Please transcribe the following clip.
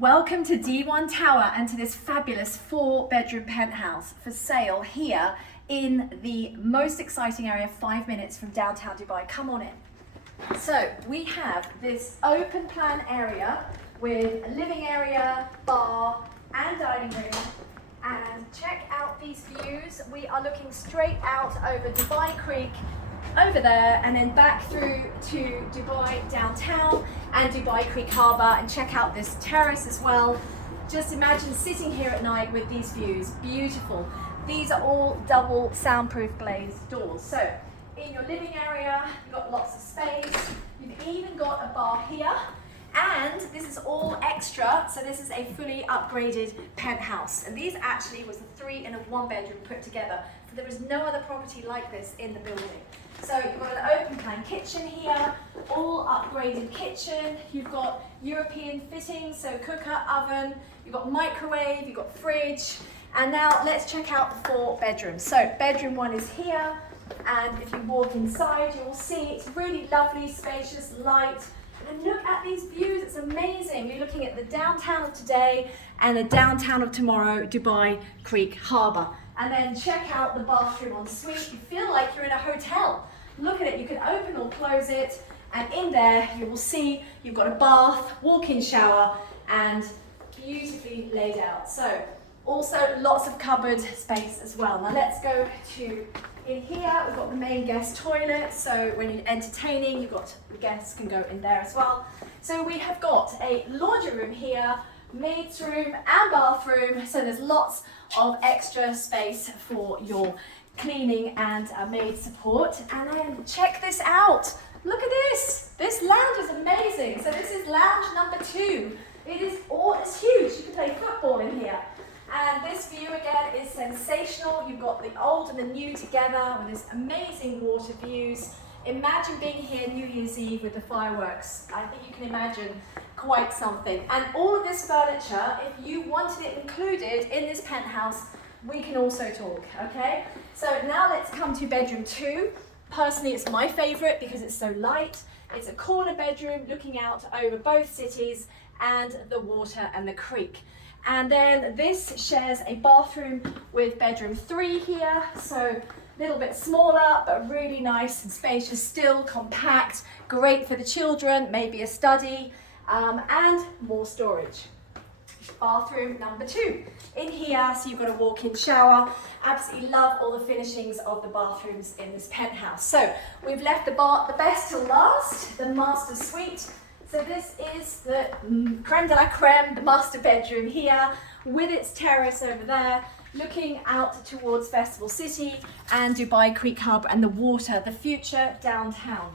Welcome to D1 Tower and to this fabulous 4-bedroom penthouse for sale here in the most exciting area, 5 minutes from downtown Dubai. Come on in. So we have this open plan area with a living area, bar and dining room. And check out these views. We are looking straight out over Dubai Creek over there and then back through to Dubai downtown and Dubai Creek Harbour, and check out this terrace as well. Just imagine sitting here at night with these views. Beautiful. These are all double soundproof glazed doors. So in your living area, you've got lots of space. You've even got a bar here. And this is all extra, so this is a fully upgraded penthouse. And these actually was a 3 and a 1 bedroom put together. So there is no other property like this in the building. So you've got an open plan kitchen here, all upgraded kitchen. You've got European fittings, so cooker, oven, you've got microwave, you've got fridge. And now let's check out the 4 bedrooms. So bedroom 1 is here, and if you walk inside, you will see it's really lovely, spacious, light. And look at these views, it's amazing. You're looking at the downtown of today and the downtown of tomorrow, Dubai Creek Harbour. And then check out the bathroom en suite. You feel like you're in a hotel. Look at it, you can open or close it. And in there, you will see you've got a bath, walk-in shower, and beautifully laid out. So also lots of cupboard space as well. Now let's go to in here. We've got the main guest toilet, so when you're entertaining, you've got the guests can go in there as well. So we have got a laundry room here, maid's room and bathroom, so there's lots of extra space for your cleaning and maid support. And then check this out, look at this lounge is amazing. So this is lounge number 2. It's huge, you can play football in here. And this view again is sensational. You've got the old and the new together with this amazing water views. Imagine being here New Year's Eve with the fireworks. I think you can imagine quite something. And all of this furniture, if you wanted it included in this penthouse, we can also talk, okay? So now let's come to bedroom 2. Personally, it's my favorite because it's so light. It's a corner bedroom looking out over both cities and the water and the creek. And then this shares a bathroom with bedroom 3 here. So a little bit smaller, but really nice and spacious, still compact, great for the children, maybe a study, and more storage. Bathroom number 2 in here, so you've got a walk-in shower. Absolutely love all the finishings of the bathrooms in this penthouse. So we've left the best till last, the master suite. So this is the creme de la creme, the master bedroom here, with its terrace over there, looking out towards Festival City and Dubai Creek Harbour and the water, the future downtown.